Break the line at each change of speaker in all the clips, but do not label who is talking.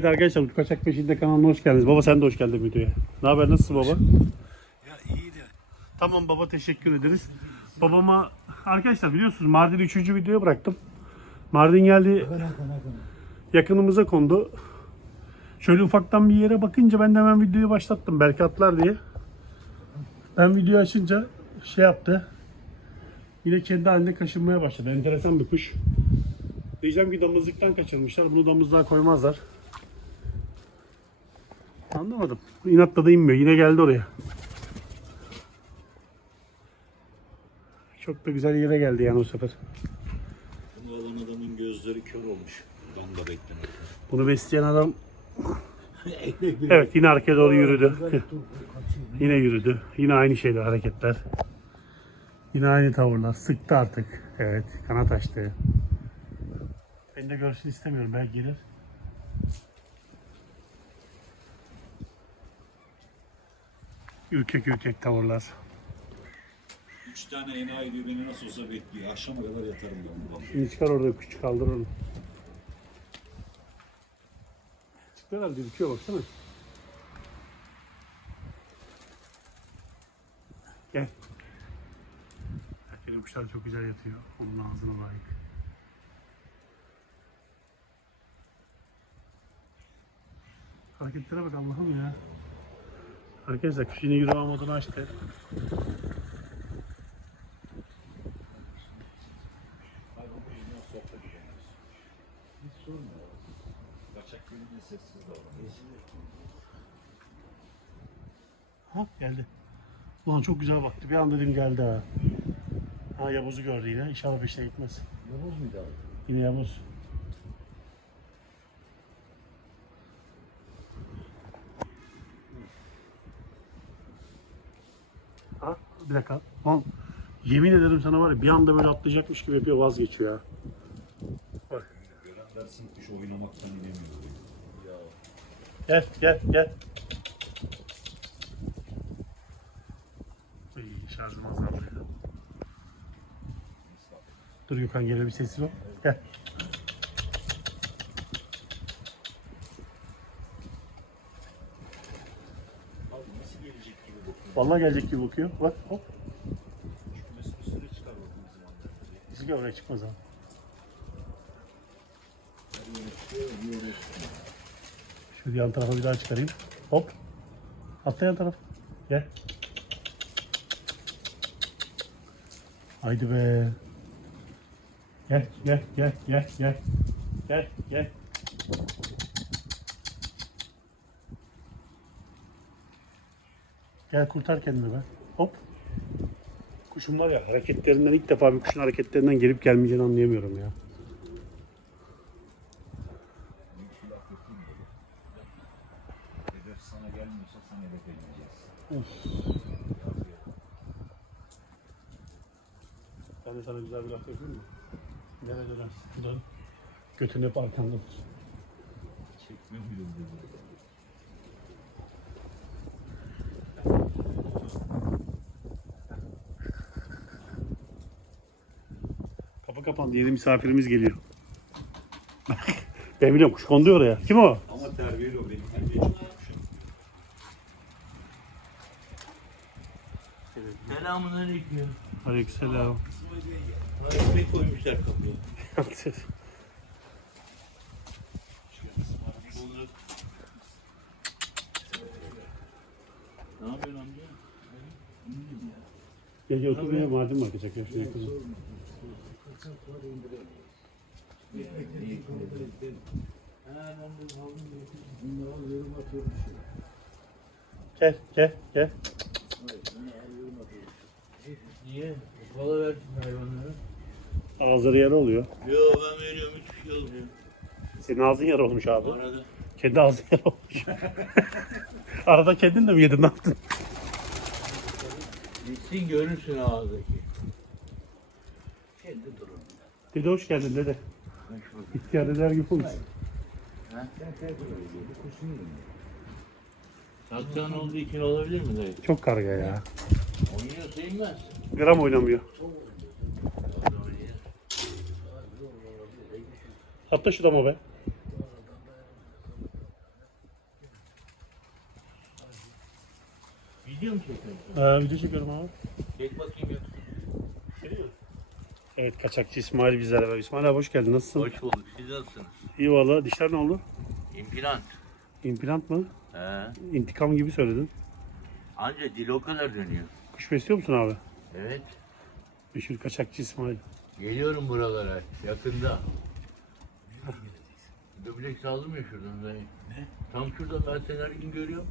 Evet arkadaşlar Utku Kaçak Peşinde kanalına hoş geldiniz. Baba sen de hoş geldin videoya. Ne haber nasılsın baba?
Ya iyi de.
Tamam baba teşekkür ederiz. Babama arkadaşlar biliyorsunuz Mardin'i 3. videoya bıraktım. Mardin geldi yakınımıza kondu. Şöyle ufaktan bir yere bakınca ben de hemen videoyu başlattım belki atlar diye. Ben videoyu açınca şey yaptı. Yine kendi halinde kaşınmaya başladı. Enteresan bir kuş. Diyeceğim ki damızlıktan kaçırmışlar. Bunu damızlığa koymazlar. Anlamadım. İnatla da inmiyor. Yine geldi oraya. Çok da güzel yere geldi yani bu sefer.
Bunu alan adamın gözleri kör olmuş. Damda beklemek.
Bunu besleyen adam evet yine arkaya doğru yürüdü. yine yürüdü. Yine aynı şeyler hareketler. Yine aynı tavırlar. Sıktı artık. Evet kanat açtı. Beni de görsün istemiyorum. Belki gelir. Ürkek ürkek tavırlar.
Üç tane enayi diyor beni nasıl olsa bekliyor. Akşama kadar yatarım ben bu
Şimdi çıkar orada küçük kaldır onu. Çıktı herhalde ürküyor baksana. Gel. Benim kuşlar çok güzel yatıyor. Onun ağzına layık. Hareketlere bak Allah'ım ya. Arkadaşlar kuş yine yürüme modunu açtı. Ha geldi. Ulan çok güzel baktı. Bir an dedim geldi ha. Ha Yavuz'u gördü yine. İnşallah peşine gitmez.
Yavuz muydu abi?
Yine Yavuz. Bir dakika. Lan yemin ederim sana var ya bir anda böyle atlayacakmış gibi yapıyor vazgeçiyor ya. Bak.
Gören dersin kuş oynamaktan inemiyor. Ya
Gel gel gel. Ay, şarjım azaldı. Dur Gökhan gele bir sessiz ol. Gel.
abi nasıl gelecek gibi bakıyor.
Vallahi gelecek gibi bakıyor. Bak hop. Bizi oraya çıkmaz
çıkıyor.
Şu yan tarafa bir daha çıkarayım. Hop. Atla yan taraf. Gel. Haydi be. Gel gel gel gel gel. Gel gel. Gel kurtar kendini be. Hop. Kuşum var ya hareketlerinden ilk defa bir kuşun hareketlerinden gelip gelmeyeceğini anlayamıyorum ya.
Edeceksin.
Ben de sana güzel bir laf yapayım mı? Nereye dönersin? Dön. Götün hep arkandadır.
Çekmiyor dedi.
Kapandı. Yeni misafirimiz geliyor. ben biliyorum kuş kondu oraya. Kim o?
Ama terbiyeli o benim terbiyeci olmuşum.
Selamun aleyküm.
Aleykümselam.
Ekmek koymuşlar kapıya. Ne yapıyorsun amca?
Gel gel otur buraya madem bakacak. Ya şuraya yakın. Gel gel gel.
Niye? Kola versin hayvanlara.
Ağızları yara oluyor.
Yo ben veriyorum hiçbir şey olmuyor.
Senin ağzın yara olmuş abi.
Arada.
Kendi ağzın yara olmuş. Arada kendin de mi yedin ne yaptın?
Gitsin görürsün ağızdaki kendi durumunda.
Dede hoş geldin dede.
Hoş bulduk.
İhtiyar eder gibi olmuş.
Ha? Sen sen durumda. Kursun Satacağın olabilir mi dayı?
Çok karga ya.
Oynuyor sevmez.
Gram oynamıyor. Atla şu dama be.
Video mu çekiyorsun?
Ee, video çekiyorum abi.
Çek bakayım yakın.
Evet kaçakçı İsmail bizlerle beraber. İsmail abi hoş geldin. Nasılsın?
Hoş bulduk. Siz nasılsınız?
İyi valla. Dişler ne oldu?
İmplant.
İmplant mı?
He.
İntikam gibi söyledin.
Anca dil o kadar dönüyor.
Kuş besliyor musun abi?
Evet.
Meşhur kaçakçı İsmail.
Geliyorum buralara yakında. Dubleks aldım ya şuradan dayı. Ne? Tam şurada ben seni her gün görüyorum.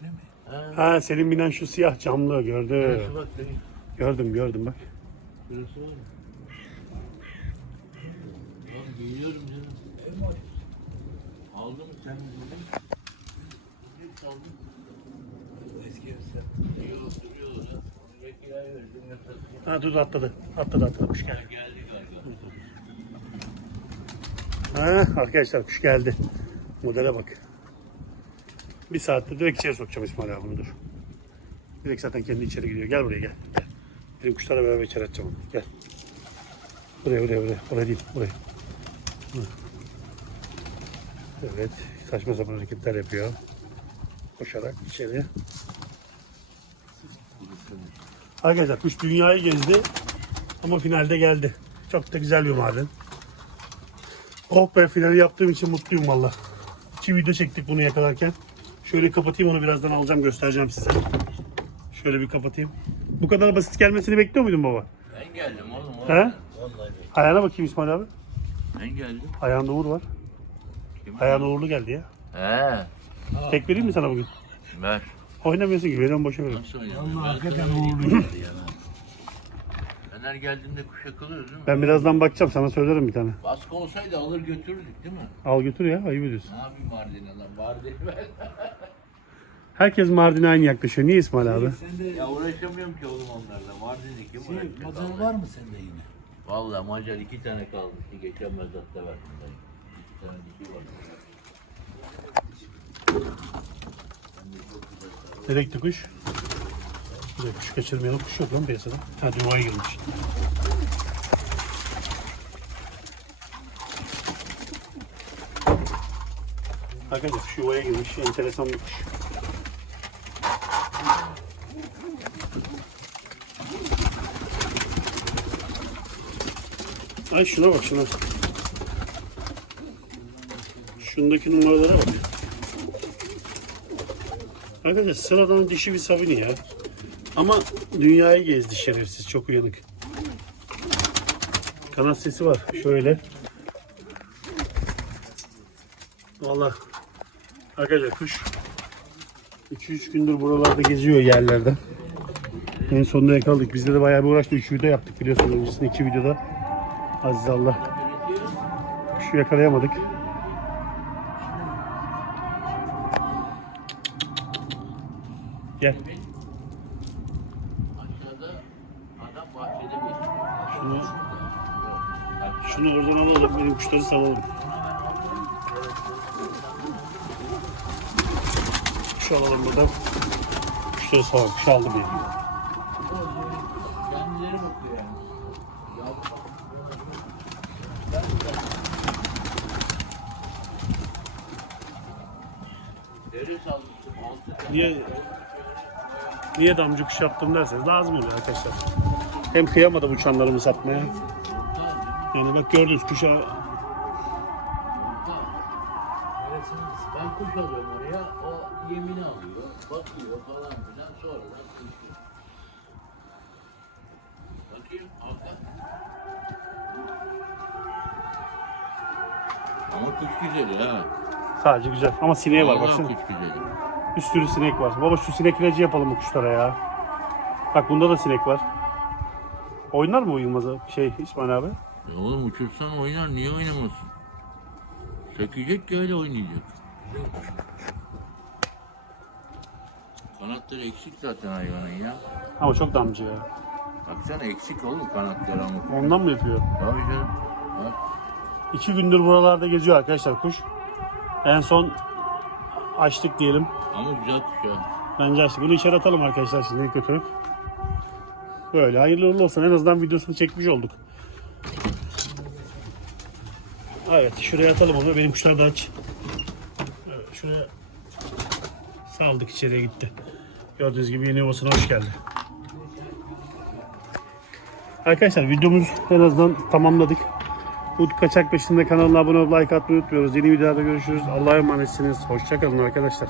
Benim mi?
He.
Ha senin binen şu siyah camlı gördüm.
Şurası bak dayı.
Gördüm gördüm bak.
Şurası var mı? Lan geliyorum canım. Aldım sen dedim. Dubleks aldım.
Eski ev sen.
Duruyor, duruyor. Direkt kiraya verdim.
Ha dur atladı. Atladı atladı kuş geldi. Ha arkadaşlar kuş geldi. Modele bak. Bir saatte direkt içeri sokacağım İsmail abi bunu dur. Direkt zaten kendi içeri gidiyor. Gel buraya gel. Benim kuşlarla beraber içeri atacağım onu. Gel. Buraya buraya buraya. Oraya değil buraya. Evet. Saçma sapan hareketler yapıyor. Koşarak içeri. Arkadaşlar kuş dünyayı gezdi. Ama finalde geldi. Çok da güzel bir maden. Oh be finali yaptığım için mutluyum valla. İki video çektik bunu yakalarken. Şöyle kapatayım onu birazdan alacağım göstereceğim size. Şöyle bir kapatayım. Bu kadar basit gelmesini bekliyor muydun baba?
Ben geldim oğlum.
He?
Vallahi.
Ayağına bakayım İsmail abi.
Ben geldim.
Ayağında uğur var.
Kim?
Ayağına uğurlu geldi ya.
He.
Tek vereyim mi sana bugün?
Ver.
Oynamıyorsun ki veriyorum boşa veriyorum.
Nasıl oynadın?
Vallahi hakikaten uğurlu.
bari ya. Ben her geldiğimde kuş yakılıyor değil mi?
Ben birazdan bakacağım sana söylerim bir tane.
Baskı olsaydı alır götürürdük değil mi?
Al götür ya ayıp ediyorsun.
Ne yapayım Mardin'e lan? Mardin'e ver.
Herkes Mardin'e aynı yaklaşıyor. Niye İsmail abi?
Sen de
ya uğraşamıyorum ki oğlum onlarla. Mardin'e kim
şey,
uğraşacak? vallahi?
var mı sende yine?
Vallahi Macar iki tane kalmıştı. Geçen mezatta verdim dayı. İki tane dişi var.
Nereye gitti kuş? Kuş kaçırmayalım. Kuş yok lan piyasada. Ha yuvaya girmiş. Arkadaşlar kuş yuvaya girmiş. Enteresan bir kuş. Ay şuna bak şuna. Şundaki numaralara bak. Arkadaşlar sıradan dişi bir sabini ya. Ama dünyayı gezdi şerefsiz. Çok uyanık. Kanat sesi var. Şöyle. Vallahi arkadaşlar kuş 2-3 gündür buralarda geziyor yerlerde. En sonunda yakaladık. Bizde de bayağı bir uğraştı. 3 video yaptık biliyorsunuz. Öncesinde 2 videoda. Aziz Allah. Kuşu yakalayamadık. Gel. Şunu, şunu oradan alalım. Benim kuşları salalım. Kuş alalım buradan. Kuşları salalım. Kuş aldım ya.
Kendileri bakıyor yani. Deri salmıştım altı tane.
Niye niye damcı kuş yaptım derseniz lazım oluyor arkadaşlar. Hem kıyamadım uçanlarımı satmaya. Yani bak gördünüz kuşa
Ben kuş alıyorum oraya, o yemini alıyor, bakıyor falan filan sonra kuşuyor. Bakayım. Ama kuş güzeli ha.
Sadece güzel. Ama sineği var baksana.
kuş güzeli.
Bir sürü sinek var. Baba şu sinek ilacı yapalım bu kuşlara ya. Bak bunda da sinek var. Oynar mı o Yılmaz'a şey İsmail abi?
Ya oğlum uçursan oynar, niye oynamasın? Sökecek ki öyle oynayacak. Kanatları eksik zaten hayvanın ya.
Ama çok damcı ya.
Baksana eksik oğlum kanatları ama.
Ondan mı yapıyor?
Tabii canım. Bak.
İki gündür buralarda geziyor arkadaşlar kuş. En son açtık diyelim.
Ama güzel ya.
Bence açtık. Bunu içeri atalım arkadaşlar şimdi götürüp. Böyle hayırlı uğurlu olsun. En azından videosunu çekmiş olduk. Evet şuraya atalım onu. Benim kuşlar da aç. Evet, şuraya saldık içeriye gitti. Gördüğünüz gibi yeni yuvasına hoş geldi. Arkadaşlar videomuz en azından tamamladık. Ut Kaçak Peşinde kanalına abone olup like atmayı unutmuyoruz. Yeni videolarda görüşürüz. Allah'a emanetsiniz. Hoşçakalın arkadaşlar.